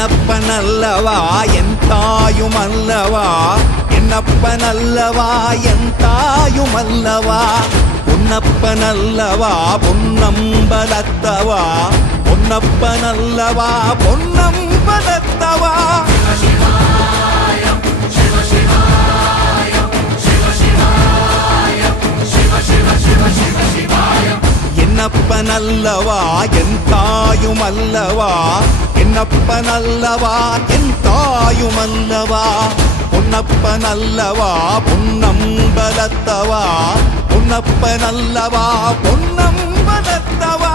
என்னப்பனல்லவா என் தாயுமல்லவா, என்னப்பனல்லவா என் தாயுமல்லவா, பொன்னப்பனல்லவா பொன்னம்பலத்தவா, பொன்னப்பனல்லவா பொன்னம்பலத்தவா. என்னப்பனல்லவா என் தாயுமல்லவா, என்னப்பனல்லவா என் தாயுமல்லவா, பொன்னப்பனல்லவா பொன்னம்பலத்தவா, பொன்னப்பனல்லவா பொன்னம்பலத்தவா.